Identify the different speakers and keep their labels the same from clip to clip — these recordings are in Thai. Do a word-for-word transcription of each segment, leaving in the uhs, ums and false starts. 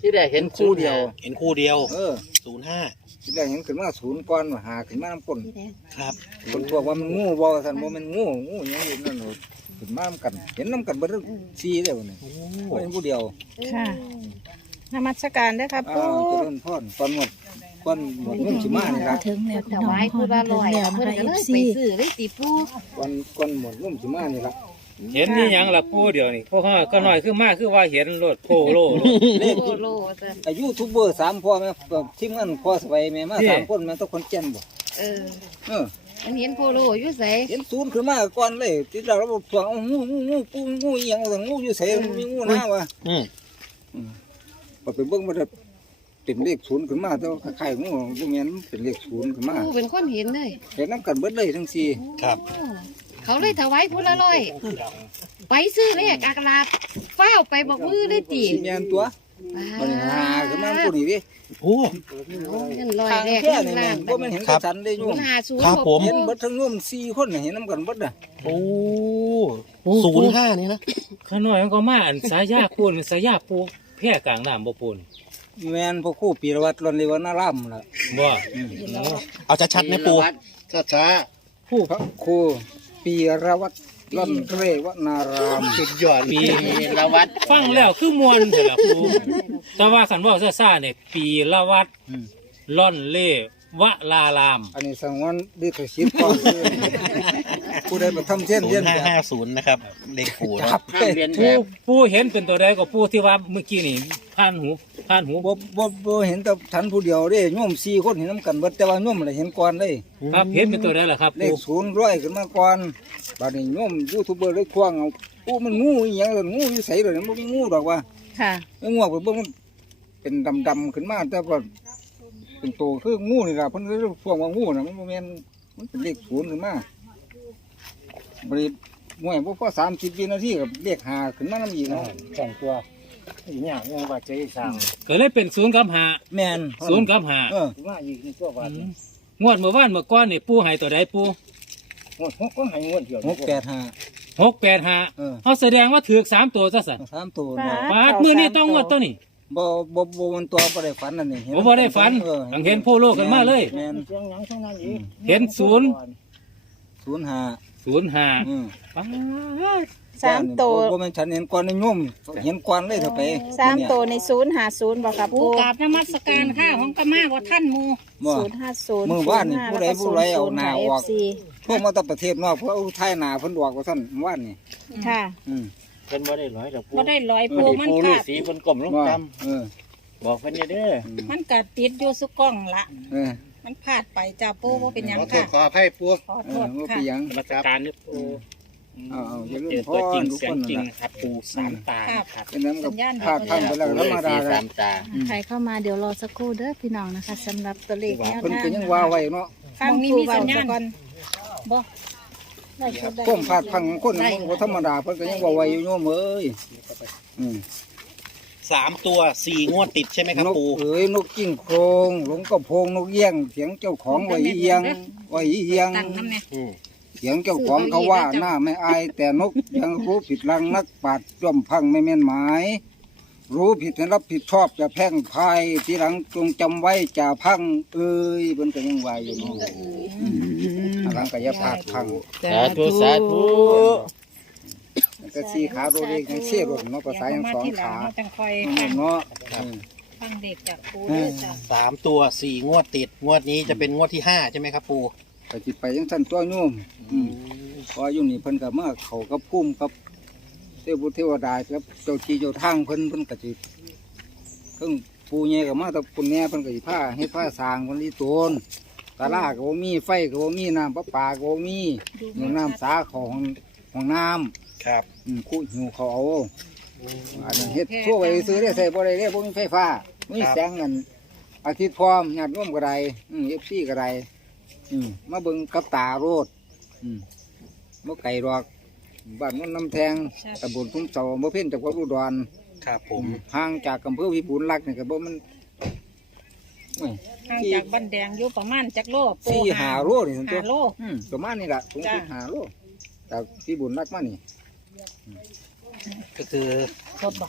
Speaker 1: ที่ได้เห็นคู่เดียว
Speaker 2: เห็นคู่เดียว
Speaker 3: เออ
Speaker 2: ศูนย์ห้า
Speaker 3: ที่แรกเห็นขึ้นมาศูนย์ก้อนหาขึ้นมาน้ำก้น
Speaker 2: ครับ
Speaker 3: คนบอกว่ามันงูบอกสันบ่มันงูงูอย่างนี้นั่นโหขึ้นมาน้ำกัน เห็นน้ำกันเบิดซีเดียวนี่บ่เห็นผู้เดียว
Speaker 4: ค่ะนมัสการเด้อครับ
Speaker 3: อ้า
Speaker 4: ปู่
Speaker 3: วเจริญพรก้อนหมดก้อนหมดงูสิมานี่ล่ะ
Speaker 4: ถึงแล้ว
Speaker 5: ถวายผู้ละร้อยเพิ่นก็เลยไปซื้อเลยติปู
Speaker 3: ก้อนก้อนหมดงูสิมานี่ล่ะ
Speaker 1: เห็นนี่ยังล่ะปูเดียวนี่พวกเขาก็น้อยขึ้นมากคือว่าเห็นรถโพโล
Speaker 3: เลข
Speaker 5: โลโลจ้ะ
Speaker 3: อายุทูบเบอร์สามพ่อแม่ทีมงานพ่อสบายแม่มาสามคนแม่ต้องคนเจนบ่
Speaker 5: เออ
Speaker 3: เออ
Speaker 5: มันเห็นโพโลอยู่ไส
Speaker 3: เห็นศูนย์ขึ้นมาก่อนเลยที่เราเราทวงเอางูงูงูปูงูอีหยังว่างูอยู่ไสมันมีงูหน้าวะ
Speaker 2: อืม
Speaker 3: พอไปเบิ่งมันเป็นเลขศูนย์ขึ้นมาแต่ว่าคล้ายๆงูบ่แม่นเป็นเลขศูนย์ขึ้นมา
Speaker 5: ปูเป็นคนเห็นเลย
Speaker 3: เห็นน้ำกันเบิดเลยทั้งสี่
Speaker 2: ครับ
Speaker 5: โอ้เขาเลยถวายผู้ละร้อยไปซื้อเลขอักลาดฟ้าวไปบอกมือเลยติ
Speaker 3: สิแม่นตัวมันหาขึ้นมาผู้นี้ดิ
Speaker 2: โอ้
Speaker 5: เอาเงินร้อย
Speaker 3: ทาง
Speaker 5: แรก
Speaker 3: แค่
Speaker 5: เงิ
Speaker 3: นี่
Speaker 5: น
Speaker 3: แม่
Speaker 5: ล้าน
Speaker 3: นบ่แม่นเห็นกระสันเลยโย
Speaker 5: ศู
Speaker 3: ม
Speaker 5: นย์ห้าศูนย์
Speaker 2: ครับผม
Speaker 3: เห็นเบิดทั้งโยมสี่คนน่ะเห็นน้ำกันเบิดน่ะ
Speaker 2: โอ้ศูนย์ห้านี่นะ
Speaker 1: ข้าน้อยมันก็มาอันสายยาปูนสายยาปูแพร่กลางน้ำบ่ปูน
Speaker 3: แม่นพ่อครูปีรวัตรรอนเลวนาร่ำล่ะ
Speaker 1: บ่
Speaker 2: เอาชัดๆนะปู
Speaker 3: ช้าๆผู้พระครูปีรวัตรรอนเรวนารามสุดยอด
Speaker 1: ปีละวัดฟังแล้วคือมวนเถอะล่ะปูแต่ว่าคันเว่าซ่าๆเนี่ยปีละวัดล่อนเล่วะลาราม
Speaker 3: อันนี้สังวนดิขสิทธิ์ก่อนคือผู้ใดมาทำเช่น
Speaker 2: ศู
Speaker 3: เรีย
Speaker 2: น
Speaker 3: น
Speaker 2: ย์ห้า
Speaker 3: แบบ
Speaker 2: ห้าศูนย์นะครับเลขปูนะ
Speaker 3: ครับ
Speaker 1: ปูปูเห็นเป็นตัวใดก็ปูที่ว่าเมื่อกี้นี่ผ่านหูผ่านหู
Speaker 3: บ่บ่บ่เห็นแต่ทันผู้เดียวเด้โยมสี่คนเห็นน้ำกันเบิดแต่ว่าโยมน่ะเห็นก่อนเลย
Speaker 1: ครับเห็นเป็นตัวใดล่ะครับ
Speaker 3: เล
Speaker 1: ปู
Speaker 3: ขศูนย์ร้อยขึ้นมาก่อนบัดนี้โยมยูทูบเบอร์เลยควงเอาปูมันงูอีหยังล่ะงูอยู่ไสเลยมันบ่มีงูดอกว่า
Speaker 4: ค่ะ
Speaker 3: ไอ้งูไปเบิ่งมันเป็นดำๆขึ้นมาแต่ว่าเป็นโตคืองูนี่ล่ะเพิ่นเลยควงว่างูน่ะมันบ่แม่นมันเป็นเลขศูนย์ขึ้นมาบริมวยบ่พอสามสิบวินาทีกับเลขห้าขึ้นมานำอีกเนาะ
Speaker 6: สองตัวอีกอย่างยังว่าใจสั่ง
Speaker 1: ก็เลยเป็นศูนย์กับหา
Speaker 3: แม่น
Speaker 1: ศูนย์กับหา
Speaker 3: เออ
Speaker 6: ว่าอีกนี่ตัวว่า
Speaker 1: งวดเมื่อวานเมื่อก้อนนี่ปูให้ตัวใดปู
Speaker 6: งวดหกก็ให้งวดเดียว
Speaker 3: หกแปดห้า
Speaker 1: หกแปดห้า
Speaker 3: เออ
Speaker 1: เขาแสดงว่าถือสามตัวซะสิ
Speaker 3: สามตัวเนาะ
Speaker 1: ปาดมือนี่ต้องงวดตัวนี้
Speaker 3: บ่บ่บ่มันตัวบ่ได้ฝันนั่นนี่
Speaker 1: ผมบ่ได้ฝัน
Speaker 3: เออ
Speaker 1: ทังเห็นโพโลกันมาเลย
Speaker 3: แม่น
Speaker 6: เสียงหยังเท่านั้นอีก
Speaker 1: เห็นศูนย์
Speaker 3: ศูนย์ห้า
Speaker 1: ศูนย์ห้า
Speaker 3: อืม
Speaker 1: ปาด
Speaker 4: สามตัว
Speaker 3: บ่บ่แม่นฉันเห็นก่อนในโยมเห็นก่อนเลยเถอะไป
Speaker 4: สามตัวในศูนย์หาศูนย์บอกครับ
Speaker 5: ปู
Speaker 4: ปู่
Speaker 5: กราบนมัสการข้าของกะมาบ่ท่านหมู
Speaker 3: บ่
Speaker 4: ศูนย์ห้าศูนย์
Speaker 3: มื้อวานนี่ผู้ใดผู้ใดเอาหน้าออก
Speaker 4: ซี
Speaker 3: พวกมาจากประเทศนอกเพราะเอาไทยหน้าเพิ่นออกว่าซั่นเมื่อวานนี่
Speaker 4: ค่ะ
Speaker 3: อืม
Speaker 6: เป็นบ่ได้ร้อยดอกปู
Speaker 5: บ่ได้ร้อย
Speaker 6: ปู
Speaker 5: ปูมัน
Speaker 6: ปูฤา
Speaker 5: ขาด
Speaker 6: ษีเพิ่นกลมลง
Speaker 3: ว่า
Speaker 6: จ
Speaker 3: เออ
Speaker 6: ำบอกเพิ่นเนี่ยเด้อ
Speaker 5: มันกัดติดอยู่สุกล้องละ
Speaker 3: เออ
Speaker 5: มันพลาดไปจ้าปูว่าเป็นหยัง
Speaker 6: ขอโท
Speaker 5: ค่ะ
Speaker 6: ษขออภัยปู
Speaker 5: ขอ
Speaker 3: เอ
Speaker 5: โท
Speaker 3: อ
Speaker 5: ษ
Speaker 3: ว่า
Speaker 5: ค่ะ
Speaker 3: ไปหยัง
Speaker 1: มาตรการนี่ปู
Speaker 3: เอาเอาอย่าลื
Speaker 1: เจ
Speaker 3: ม
Speaker 1: อ
Speaker 3: พ่
Speaker 1: ตัวจริง
Speaker 3: ทุก
Speaker 1: เสีย
Speaker 3: ค
Speaker 1: ง
Speaker 3: น
Speaker 1: จริง
Speaker 3: นั่นล่ะ
Speaker 1: ครับปูสามตาครับ
Speaker 3: เป็นนั้นก็พลาดพังไปแล้วธรรมดาแล้ว
Speaker 6: สามตา
Speaker 4: ใครเข้ามาเดี๋ยวรอสักครู่เด้อพี่น้องนะคะสำหรับตัวเลขแนว
Speaker 3: เพิ่น
Speaker 4: ทาง
Speaker 3: ก็ยังว่าไว้เนาะ
Speaker 5: ฟังนี้มีสัญญาณ
Speaker 4: ก่อนบ่ได้ชดได้
Speaker 3: ก้มพลาดพังของคนมันบ่ธรรมดาเพิ่นก็ยังว่าไว้อยู่โยมเอ้ยอืม
Speaker 2: สามตัวสี่งวดติดใช่ไหมครับ
Speaker 3: นก
Speaker 2: ปู
Speaker 3: เอ๋ยนกกิ้งโครงหลงกระโพงนกเอี้ยงเสียงเจ้าของไว้เอียงไว้เอียง
Speaker 5: ตั้งน้ำเนี่ย
Speaker 2: อืม
Speaker 3: เสียงเจ้าของเขาว่าหน้าไม่อายแต่นกยังรู้ผิดลังนักปราดย่อมพังไม่แม่นหมาย รู้ผิดให้รับผิดชอบจะแพร่งพายทีหลังจงจำไว้จะพังเอ้ยเพิ่นก็ยังว่าอยู่เนาะทีหลังก็อย่าพลาดพัง
Speaker 1: สาธุสาธุ
Speaker 3: มันก็สี่ขาโดเล็กยังเสียรถเนาะภาษายังสองขา
Speaker 5: เดี๋ยวมาที่หลังเราจังคอยฟัง
Speaker 3: เนาะ
Speaker 5: ฟังเด็กจากปูด้วยจ้ะ
Speaker 2: สามตัวสี่งวดติด งวดนี้จะเป็นงวดที่ห้าใช่ไหมครับปู
Speaker 3: ก็สิไปยังสั่นตัวโยมอืมเพราะอยู่นี่เพิ่นก็มาเขากับพุ่มกับเทพบุตรเทวดาครับเจ้าที่เจ้าทางเพิ่นเพิ่นก็สิเครื่องปูใหญ่ก็มาแตะปุ่นแหน่เพิ่นก็สิพาเฮ็ดผ้าสร้างเพิ่นลีโตนตาลาก็บ่มีไฟก็บ่มีน้ำประปาก็บ่มีหนูน้ำสาของของน้ำ
Speaker 2: ครับ
Speaker 3: อืมคู่หิวเขาเอาอันนั้นเฮ็ดทั่วไปซื้อได้ใส่บ่ได้เด้บ่มีไฟฟ้ามีแสงเงินอาทิตย์พร้อมญาติโยมก็ได้อืม เอฟ ซี ก็ได้อืมมาเบิ่งกับตาโรดอืมบ่ไกลดอกบ้านโนนน้ำแทงตำบลทุ่งเสาอำเภอเพ็ญจังหวัดอุดร
Speaker 2: ครับผม
Speaker 3: ห่างจากอำเภอวิบูลย์รักษ์นี่ก็บ่มันโอ้ย
Speaker 5: ห่างจากบ้านแดงอยู่ประมาณจักโลปู
Speaker 3: สี่ห้าโลนี่ซั่นตั
Speaker 5: ห้าว โล
Speaker 3: อืมประมาณนี้ล่ะสูงสุดห้าโลจากวิบูลย์รักษ์มานี่
Speaker 2: ก็คือ
Speaker 5: รถบอก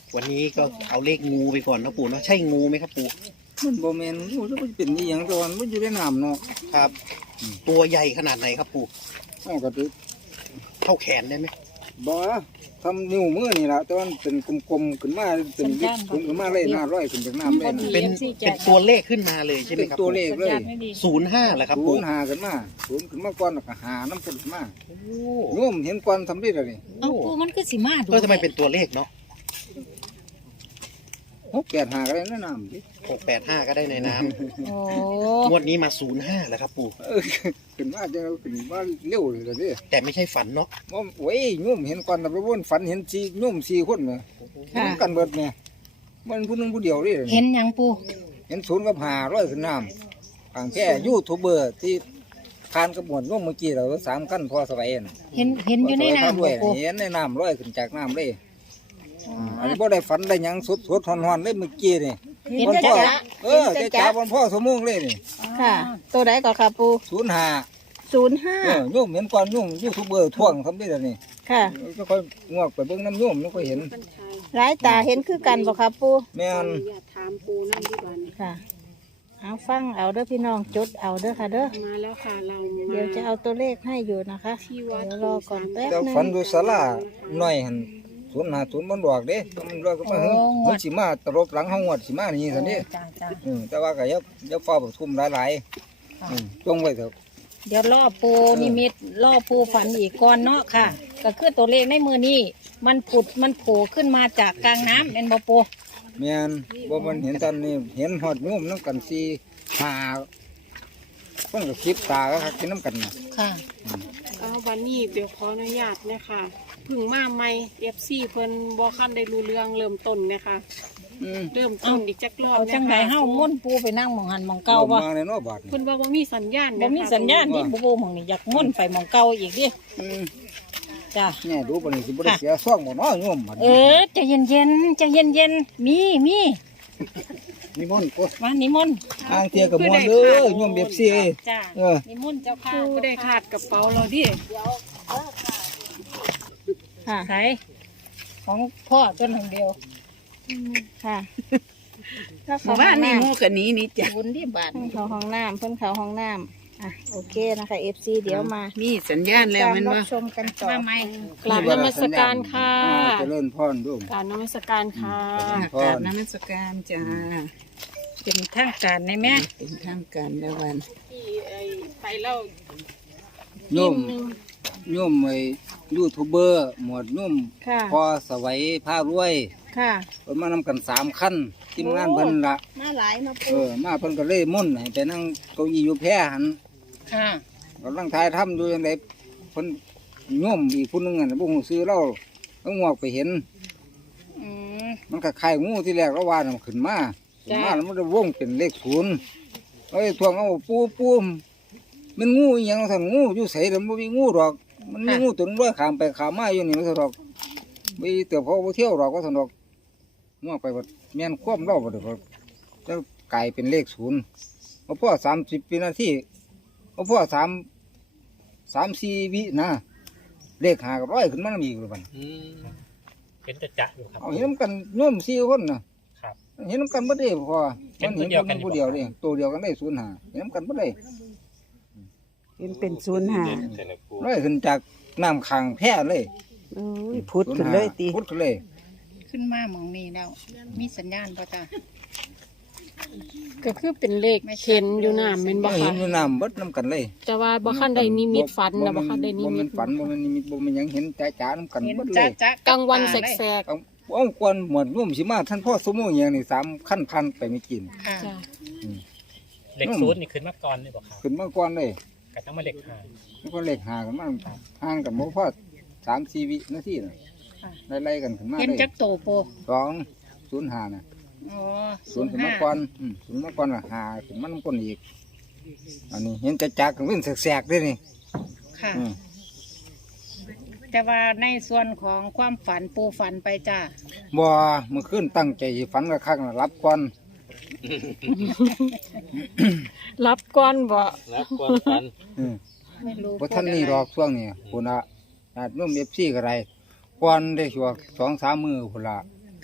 Speaker 2: วันนี้ก็เอาเลขงูไปก่อนนะปู่เนาะใช่งูไหมครับปู่
Speaker 3: มันบ่แม่นรู้สึกว่าเป็นอีหยังแต่ว่ามันอยู่ในน้ำเนาะ
Speaker 2: ครับ ตัวใหญ่ขนาดไหนครับปู่
Speaker 3: เอาก็ถือ
Speaker 2: เท่าแขนได้ไหม
Speaker 3: บ่ทำนิ้วมือนี่ล่ะแต่ว่ามันเป็นกลมๆขึ้นมาเป็นวิกขึ้นมาเลยหน้าร้อยขึ้นจากน้ำเลยนะ
Speaker 2: เป็นเป็นตัวเลขขึ้นมาเลยใช่ไหม
Speaker 3: เป็น
Speaker 2: ครับ
Speaker 3: ตัวเลขเลย
Speaker 2: ศูนย์ห้าแหละครับ
Speaker 3: ศู
Speaker 2: ปู่
Speaker 3: นย์หาขึ้นมาศูนย์ขึ้นมาก่อนแล้วก็หาน้ำขึ้นมา
Speaker 2: โอ้
Speaker 3: โยมเห็นก่อนทำได้เลย
Speaker 5: เอาปูมันคือสิมาดู
Speaker 2: ก็ทำไมเป็นตัวเลขเนาะ
Speaker 3: หกแปดหาก็ได้แนะนำดิ
Speaker 2: หกแปดห้าก็ได้ในน้
Speaker 5: โอ้
Speaker 2: ำงวดนี้มาศูนย์ห้าแล้วครับปู่
Speaker 3: เออขึ้นมาจะขึ้นมาเร็วเลยดิ
Speaker 2: แต่ไม่ใช่ฝันเนาะ
Speaker 3: ว่าโอ้ยโยมเห็นก่อนแต่ไปวนฝันเห็นสี่โยมสี่คนเนี่ยเห็นกันเบิดเนี่ยมันผู้หนึงผู้เดียวดิ
Speaker 5: เห็นหยังปู
Speaker 3: เห็นศูนย์กับหาร้อยขึ้นน้ำอ่างแค่ยูทูบเบอร์ที่คานกระบวนโยมเมื่อกี้เราสามขั้นพอสบายน่ะ
Speaker 5: เห็นเห็นอยู่ใน
Speaker 3: พสบา
Speaker 5: น้ำ
Speaker 3: ด้ว
Speaker 5: บ่
Speaker 3: ย
Speaker 5: ปู
Speaker 3: เห็นในน้ำร้อยขึ้นจากน้ำเลยอันนี้บ่ได้ฝันได้หยังสดสดหอนหอนๆเลยเมื่อกี้นี่
Speaker 5: เห็น
Speaker 3: วัน
Speaker 5: จ้ะ
Speaker 3: พ่อ
Speaker 5: จ๊ะ
Speaker 3: เออจะจ่าวันพ่อสมงเลยนี่
Speaker 4: ค่ะ ตัวใดก่อนค่ะปู
Speaker 3: ศูนย์หา
Speaker 4: ศูนย์ห้า
Speaker 3: เออโยมเห็นก่อนโยมยูทูบเบอร์ท่วงทำได้แล้วนี่
Speaker 4: ค่ะ
Speaker 3: ก็ค่อยงวกไปเบิ่งน้ำโยมแล้วก็เห็น
Speaker 4: ร้ายตาเห็นคือกันบ่ค่ะปู
Speaker 3: แม่น
Speaker 7: ถามปูนั่นดีกว่านี่
Speaker 4: ค่ะ เอาฟังเอาเด้อพี่น้องจดเอาเด้อค่ะเด้อ
Speaker 7: มาแล้วค่ะเรามา
Speaker 4: เดี๋ยวจะเอาตัวเลขให้อยู่นะคะ
Speaker 7: ที่วัด
Speaker 4: เดี๋ยวรอก่อนแป๊บ
Speaker 3: แต่
Speaker 4: นึง
Speaker 3: ฝันดูศาลาหน่อยหันศูนย์หาศูนย์มันบอกเด้มันรอก็มาเฮ้ยมันสิมาตรบหลังห้องวัดสิมานี่สันนี่
Speaker 5: จ้าจ้า
Speaker 3: อืมแต่ว่าก็อยับยับฟ้าแบบทุ่มหลายๆอืมจงไว้เถอะ
Speaker 5: เดี๋ยวล่อปูนิมิตล่อปูฝันอีกก่อนเนาะค่ะ ก็คือตัวเลขในมือนี้มันผุดมันโผล่ขึ้นมาจากกลางน้ำเป็นบ่ปู
Speaker 3: แม่นบ่มันเห็นตอนนี้เห็นหอดงุ่มน้ำกันสีหาเพิ่นก็คิดตาก็คักกินน้ำกันน่ะ
Speaker 5: ค่ะ
Speaker 7: เอาวันนี้เดี๋ยวขออนุญาตนะคะเพึ่งมาใหม่เอฟซีเพิ่นบ่คันได้รู้เรื่องเริ่มต้นนะคะ
Speaker 3: อืม
Speaker 7: เริ่มต้นอีกจักรอบ
Speaker 5: เอา
Speaker 7: นะ
Speaker 5: จังได
Speaker 7: คะ
Speaker 5: เฮาม่วนปูไปนั่งหมองหันหมองเก่าบ่
Speaker 3: มาในเนอกบาทนี่
Speaker 7: เพิ่นว่าบ่มีสัญญาณ
Speaker 5: บ่มีสัญญาณที่บ่ปูหมองนี่อยากม่วนไปหมองเก่าอีกดิ
Speaker 3: อืม
Speaker 5: จ้า
Speaker 3: เนี่ยดูปานนี้สิบ่ได้เสียซ่องบ่เนาะโยมบัด
Speaker 5: เอ
Speaker 3: นี้
Speaker 5: อใจะเย็นเย็นๆใจะเย็นเย็นๆมีมี
Speaker 3: นิมนต์โอ้ย
Speaker 5: มานิมนต์
Speaker 3: ทางเทียกับมวนเด้อโยมเบบซี่
Speaker 5: จ้า
Speaker 3: เออ
Speaker 5: นิมนต์เจ้าค่ะ
Speaker 7: ปูได้ขาดกระเป๋าเราดิ
Speaker 4: ค่ะ
Speaker 5: ใส่ของพ่อต้นหนึ่งเดียว
Speaker 4: ค่ะแล้ว
Speaker 8: หมู่
Speaker 4: เขา
Speaker 8: บ้า
Speaker 4: ห้
Speaker 8: น
Speaker 4: อง
Speaker 8: นี่
Speaker 4: น้
Speaker 8: หมูกันนี้นี่จ้ะ
Speaker 5: บุญที่บาท
Speaker 4: ำเขาห้องน้ำเพิ่นเขาห้องน้ำอ่ะโอเคนะคะ เอฟซีเดี๋ยวมา
Speaker 8: มีสัญญาณแล้วแมัน
Speaker 4: รับ
Speaker 8: ว่า
Speaker 4: ชมกันต่อ
Speaker 5: มาไหม
Speaker 7: กราบนมัสการค่ะ
Speaker 3: อ่าเจริญพรดู
Speaker 7: กราบนมัสการค่ะ
Speaker 3: พ
Speaker 8: กราบ
Speaker 3: ร
Speaker 8: น้ำมัสการจ้า
Speaker 5: เป็นทางการในแม่
Speaker 8: เป็นทางการแล้ววัน
Speaker 7: ที่ไอ้ไปเล่า
Speaker 3: โยมโยมไอ้ยูทูบเบอร์หมวดโยม
Speaker 4: ค่ะ
Speaker 3: พอสวัยผ้ารวย
Speaker 4: ค่ะ
Speaker 3: เพิ่นมานำกันสามขั้นทีมงานเพิ่นละ
Speaker 4: มาหลายมา
Speaker 3: เอ
Speaker 4: ปู
Speaker 3: อมาเพิ่นก็เลยมุ่นให้ไปนั่งเก้าอี้อยู่แพร่หัน
Speaker 5: ค่ะ
Speaker 3: กำลังทายทำอยู่ยังไงเพิ่นโยมอีกผู้หนึงอ่ะบ่ฮู้ซื้อเราเอางอกไปเห็น
Speaker 5: อืม
Speaker 3: มันก็คล้ายงูที่แรกเราว่าน่ะมันขึ้นมาขึ้นมาแล้วมันจะวงเป็นเลขศูนย์เอ้ยทวงเอาปูปูมันงูอีหยังสั่นงูอยู่ไสแล้วมันบ่มีงูดอก มันมีงูตัวนึงร้อยขามไปขามมาอยู่นี่มันสั่นดอกไปเติบเขาบ่เที่ยวดอกก็สั่นดอกงูไปบ่แม่นควบเล่าบ่ได้บ่จะกลายเป็นเลขศูนย์เอาพ่อสามสิบปีนาทีเอาพ่อสามสามสี่วินะเลขหากับร้อยขึ้นมาอีกเลยบัด
Speaker 1: อืมเห็นจะจะอยู่ครับ
Speaker 3: เอาเห็นนำกันโยมสี่คนนะครับ เห็นนำกันบ่ได้พอ
Speaker 1: เห็
Speaker 3: มัน
Speaker 1: น
Speaker 3: เห็น
Speaker 1: ตัว
Speaker 3: คน
Speaker 1: เดียวกันอยู่
Speaker 3: ผู้เดียวนี่ตัวเดียวกันได้ศูนย์หาเห็นนำกันบ่ได้
Speaker 8: เป็นเป็นศูนย์หา
Speaker 3: ร้อยขึ้นจากน้ำขังแพร่เลย
Speaker 8: โอ้ยพุดขึ้นเลยตี
Speaker 3: พุดขึ้นเลย
Speaker 5: ขึ้นมาหมองนี้แล้ว มีสัญญาณป่ะจ้า
Speaker 7: ก็คือเป็นเลขเข็นอยู่น้ำแม่นบ่
Speaker 3: เห็
Speaker 7: คะ
Speaker 3: นอยู่น้ำเบิดน้ำกันเลย
Speaker 7: แต่ว่าบ่คันได้นิมิตฝันนะบ่คันได้นิ
Speaker 3: บ่
Speaker 7: มิ
Speaker 3: แมั
Speaker 7: ต
Speaker 3: นฝันบ่แมันนิมิตบ่แมันหยังเห็นจ้าจ้าน้ำกัน
Speaker 5: เห็น
Speaker 3: เบิดเล
Speaker 5: จ้าย จ้าก
Speaker 7: ลางวันแสก
Speaker 3: เอาเอากวนหมวดร่วมสิมาท่านพ่อสมุอหย่างนี่สามขั้นพันไปไม่กิน
Speaker 5: ค่ะ
Speaker 7: ๆจ้ะ
Speaker 1: เหล็กศูนย์นี่ขึ้นมาก่อนนี่บอกครับ
Speaker 3: ขึ้นมาก่อนเลย
Speaker 1: กับทั้งมาเหล็กหา
Speaker 3: แล้วก็เลขหากันมาห่างกันบ่พอสามสี่วินาทีน่ะไล่ๆกันขึ้นมา
Speaker 5: เห็น
Speaker 3: เลย
Speaker 5: จักโตโป
Speaker 3: สองศูนย์หาน่ะ
Speaker 5: อ๋อ
Speaker 3: ศูนย์ขึ้นมาก่อนอืมศูนย์มาก่อนละหาขึ้นมาน้ำก้นอีก อันนี้เห็นจะจักกันวิ่งแสกๆด้วยนี่
Speaker 5: ค่ะ
Speaker 3: อืม
Speaker 5: แต่ว่าในส่วนของความฝันปูฝันไปจ้า
Speaker 3: บ่เมื่อคืนตั้งใจสิฝันกระคักน่ะรับก่อน
Speaker 7: รับก่อนบ่
Speaker 1: แล้วความฝัน
Speaker 3: อืม
Speaker 5: ไม่รู้
Speaker 3: บ่ท่านนี่หรอกช่วงนี้คุณอะอาจนุ่มเอฟซีก็ไรก่อนได้ชัวสองสามมือพุ่นละ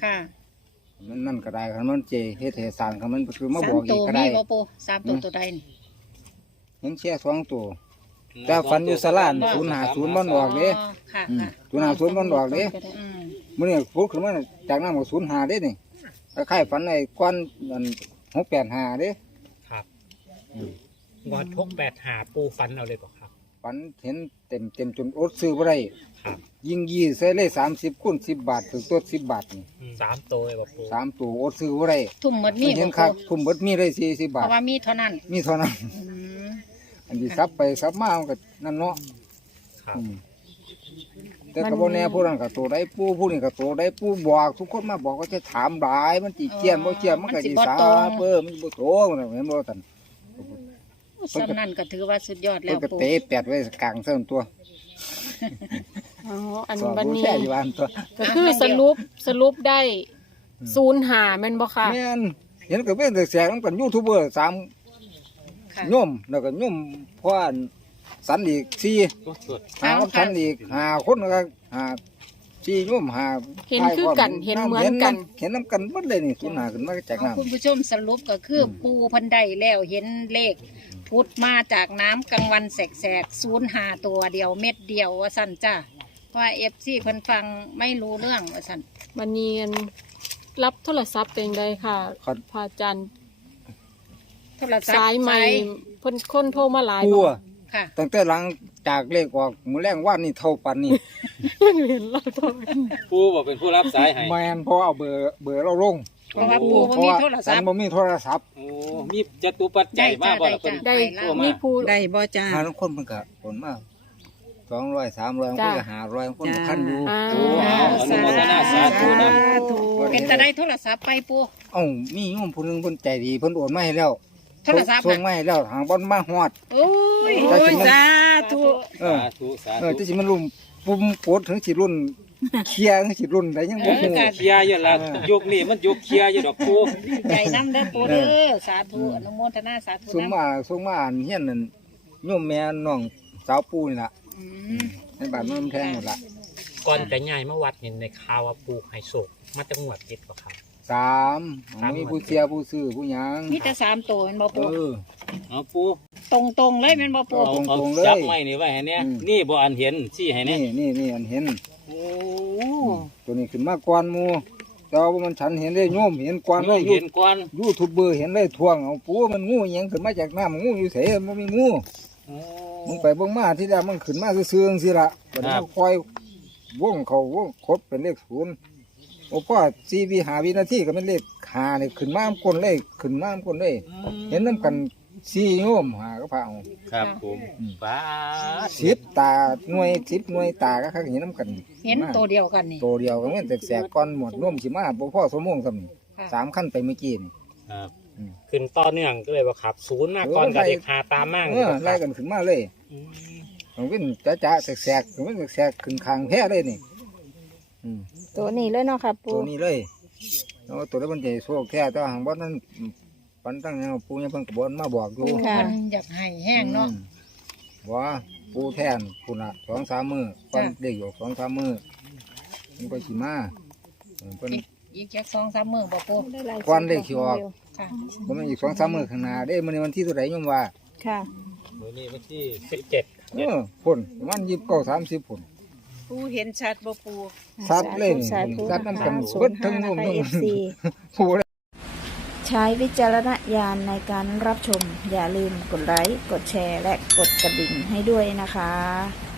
Speaker 5: ค่ะ
Speaker 3: มันนั่นก็ได้คันมันเจเฮ็ดให้สร้างคันมันคือมา
Speaker 5: สา
Speaker 3: บ
Speaker 5: ม
Speaker 3: อกอี
Speaker 5: ตั
Speaker 3: ก
Speaker 5: ว
Speaker 3: ก็
Speaker 5: มี
Speaker 3: ได้
Speaker 5: บ่ปูสามตัวตัวใดนี่
Speaker 3: เห็นแค่สองตัวแต่ฝันอยู่สลานศูนย์ห้าศูนย์มันออกเด้
Speaker 5: ค่ะ
Speaker 3: อืม
Speaker 5: ค่ะ
Speaker 3: ศูนย์ห้าศูนย์มันออกเด้
Speaker 5: อืม
Speaker 3: มื้อนี้พูดขึ้นมาจากนั้นก็ศูนย์ห้าเด้นี่คล้ายๆฝันไอ้ก้อนอันหกแปดห้าเด้
Speaker 1: ครับงอทกแปดหาปูฟันเอาเลยบ่ครับ
Speaker 3: ฝันเห็นเต็มเต็มจนอดซื้อบ่ได้
Speaker 1: ครับ
Speaker 3: ยิงยี่ใส่เลยสามสิบคูณสิบบาทถึงตัวสิบบาทนี่
Speaker 1: สามตัวเลยบ่ปู
Speaker 3: สามตัวอดซื้อบ่ได้
Speaker 5: ทุ่มหมด
Speaker 3: มี
Speaker 5: มี
Speaker 3: เห็น
Speaker 5: บ่
Speaker 3: คัก
Speaker 5: ปู
Speaker 3: ทุ่มเบิดมีเลยสี่สิบ
Speaker 5: เพ
Speaker 3: บาท
Speaker 5: ราะว่ามีเท่านั้น
Speaker 3: มีเท่านั้น
Speaker 5: อืม
Speaker 3: อันที่ซับไปซับมามันก็นั่นเนาะ
Speaker 1: ครับ
Speaker 3: อืมแต่กระบอกแน่ผู้นั้นกับตัวได้ผู้ผู้นี้กับตัวได้ผู้บอกทุกคนมาบอกก็จะถามหลายมันจีเจียนบ่เจียนมันก็จีสาเพิ่มมันบ่โตมันเห็นบ่ตัน
Speaker 5: สำนั่นก็ถือว่าสุดยอดแล้
Speaker 3: เพิ่น
Speaker 5: ว
Speaker 3: ก็
Speaker 5: ปู
Speaker 3: เตะแปดไว้กลางเส้นตัว
Speaker 7: อ๋ออัน
Speaker 3: สอบ
Speaker 7: บัน
Speaker 3: ผู้
Speaker 7: นี้
Speaker 3: แช่อยู่บ้านตัว
Speaker 7: ก็คือสรุปสรุปได้ศูนย์หาแม่นบ่ค่ะ
Speaker 3: แม่นเห็นก็เป็นแต่แสงมันเป็นยูทูบเบอร์สาม
Speaker 5: ค่ะ
Speaker 3: โยมแล้วก็โยมพ่ออันสันอีกสี่
Speaker 1: โอ้สุด
Speaker 3: หากับสันอีกห้าคนแล้วก็ห้าสี่โยมห้า
Speaker 7: เห็นคือกันเห็นเหมือนกัน
Speaker 3: เห็นน้ำกันหมดเลยนี่สุนหาขึ้นมาจาก
Speaker 5: เอา
Speaker 3: น้ำ
Speaker 5: คุณผู้ชมสรุปก็คืออปูเพันไดแล้วเห็นเลข พุดมาจากน้ำกลางวันแสกๆศูนย์หาตัวเดียวเม็ดเดียวว่าสั่นจ้าว่าเอฟซีเพิ่นฟังไม่รู้เรื่องว่าสั่น
Speaker 7: บันนี้อันรับโทรศัพท์เป็นไดค่ะ
Speaker 3: ครับ
Speaker 7: พระอาจารย์
Speaker 5: โทรศัพท์
Speaker 7: สายใหม่
Speaker 5: สาย
Speaker 7: เพิ่นคนโทรมาหลาย
Speaker 3: กลัว
Speaker 5: ค่ะ
Speaker 3: ตั้งแต่หลังจากเลขออกมือแรงว่านี่เท่าปันนี่
Speaker 7: เห็นเราโทร
Speaker 1: ปูบอกเป็นผู้รับสายให้
Speaker 3: แมนเพราะเอาเบอร์เบอร์เราลง
Speaker 5: เพราะว่าปูบ่มีโทรศั
Speaker 3: ฉั
Speaker 5: พ
Speaker 3: น
Speaker 5: ท์
Speaker 3: บ่มีโทรศัพท์
Speaker 1: โอ้มีจตุปัจจัยมากบ่ล่ะเพิ่น
Speaker 7: ได้
Speaker 1: โทรมา
Speaker 7: มีผู้
Speaker 8: ได้บ่จ้า
Speaker 3: หาทุกคนมันก็ผลมากสองร้อยสามร้อยคนก็หาร้อยคนก็พันอยู่
Speaker 7: อ่า
Speaker 1: โอ้เอาอนุโมทนาสาธุนำ
Speaker 8: ธุ
Speaker 5: เป็นแต่ได้โทรศัพท์ไปปู
Speaker 3: เอ้ามีโยมผู้หนึงเพิ่นใจดีเพิ่นโอนมาให้แล้ว
Speaker 5: โทรศัพท์
Speaker 3: ส่ง
Speaker 5: น่ะ
Speaker 3: มาให้แล้วทางบ่อนมาฮอด
Speaker 5: โอ้ย
Speaker 3: ได้
Speaker 8: โอ้
Speaker 3: สิ
Speaker 8: ย
Speaker 3: มัน
Speaker 8: สาธุ
Speaker 3: เออ
Speaker 1: สาธุสา
Speaker 3: เออ
Speaker 1: ธุ
Speaker 3: จะสิมันรุ่นปุ่มกดถึงสิรุ่นเคลียร์ถึงสิรุ่นได้ยังบ่ฮู้
Speaker 1: เคลียร์อยู่ละยุคนี้มันยุคเคลียร์อยู่ดอกปู
Speaker 5: ใจน้ำเด้อปูเด้อสาธุอนุโมทนาสาธุ
Speaker 3: ส่ง
Speaker 5: นำ
Speaker 3: มาส่งมาอ่านเฮียนนั่นโยมแม่น้องสาวปูนี่ล่ะ
Speaker 5: อืม
Speaker 3: ในบ้านมันแพงหมดล่ะ
Speaker 1: ก่อนจะย้ายมาวัดนี่ในข่าวว่าปูให้โศกมาจังหวัดจิตบ่ครับ
Speaker 3: สามมีผู้เชียร์ผู้ซื้อผู้หยัง
Speaker 5: มีแต่สามตัวแม่นบ่
Speaker 3: เอ
Speaker 5: ปู
Speaker 3: อ
Speaker 1: เอาปู
Speaker 5: ตรงตรงๆเลยแม่นบ่ปู
Speaker 1: เอาเอา
Speaker 3: ตรงๆเลย
Speaker 1: จับไม้นี่ไว้ให้เนี่ย
Speaker 3: อืม
Speaker 1: นี่บ่อันเห็นชี้ให้เนี่
Speaker 3: นี่
Speaker 1: ย
Speaker 3: นี่นี่อันเห็น
Speaker 1: โอ้
Speaker 3: ตัวนี้ขึ้นมาก่อนหมูแต่ว่ามันฉันเห็นได้โยมเห็นก่อนเลย
Speaker 1: เห็นก่อน
Speaker 3: ยูทูบเบอร์เห็นเลยทวงเอาปูมันงูอิหยังขึ้นมาจากน้ำงูอยู่เสมันมีงู
Speaker 1: โอ้
Speaker 3: มึงไปเบิ่งมาที่แรกมันขึ้นมาซื่อๆสิละบัดนี้
Speaker 1: ครับ
Speaker 3: มันคอยวงเขาวงคดเป็นเลขศูนย์โอ้พ่อสี่วิหาวินาทีก็เป็นเลขหาเนี่ยขึ้นมาอ้ำก้นเลยขึ้นมาอ้ำก้นเลย เห็นน้ำกันสี่โยมหาก็พาเอา
Speaker 1: ครับผมป้าด
Speaker 3: สิบตาหน่วยสิบหน่วยตาก็คักเห็นน้ำกัน
Speaker 5: เห็นตัวเดียวกันนี่
Speaker 3: ตัวเดียวก็เหมือนแต่แสกก้อนหมดร่วมสิมาบ่พ่อสมงสำนี่
Speaker 5: ค่ะ
Speaker 3: สามขั้นไปเมื่อกี้นี่
Speaker 1: ครับ
Speaker 3: อืม
Speaker 1: ขึ้นต่อเนื่องก็เลยว่าขับศูนย์มาก่อน
Speaker 3: เออ
Speaker 1: กับ
Speaker 3: ไล่
Speaker 1: เด็กหาตามมั่ง
Speaker 3: เออไล่กันขึ้นมาเลย
Speaker 1: อืม
Speaker 3: มันเป็นจ้าจ้าแสกแสกมันเป็นแสกขึ้นคางแพ้เลยนี่อืม
Speaker 4: ตัวนี้เลยเนาะค่ะปู
Speaker 3: ตัวนี้เลยแล้วตัวนี้มันใหญ่โซ่แค่แต่ว่าหางบ้านนั้นปันตั้งยังปูยังเพิ่งกระบอนมาบอกอยู่
Speaker 5: มันอยากให้แห้งเนาะ
Speaker 3: อืมว่าปูแทนคุณละสองสามมือปัน
Speaker 5: จ้ะ
Speaker 3: เด็กอยู่สองสามมือมันก็สิมาเออเพิ่น
Speaker 5: อีกอีกแค่สองสามมื้อบ่ปู
Speaker 4: ได้หลาย
Speaker 3: ก่อนเลขสิออก
Speaker 5: ค่ะ
Speaker 3: บ่แมันอีกสองสามมือข้างหน้าเด้มันในวันที่เท่าไหร่ยมว่า
Speaker 4: ค่ะ
Speaker 1: มื้อนี้วันที่สิบเจ็ด
Speaker 3: เออพุ่นประมันยิบเก้าสามสิบพุ่น
Speaker 8: ปูเห็นชัดบ่ปู
Speaker 3: สัตว์เลยนี่
Speaker 4: สาธุ
Speaker 3: สัตว์น้ำกัน
Speaker 4: ศู
Speaker 3: เบิ
Speaker 4: น
Speaker 3: ด
Speaker 4: ย์
Speaker 3: ทั้
Speaker 4: ห้าง
Speaker 3: นุ่ม
Speaker 4: นะคะ
Speaker 3: ทั้ง
Speaker 4: เอฟซี
Speaker 3: ผู้
Speaker 4: ใช้วิจารณญาณในการรับชม อย่าลืมกดไลค์ กดแชร์ และกดกระดิ่งให้ด้วยนะคะ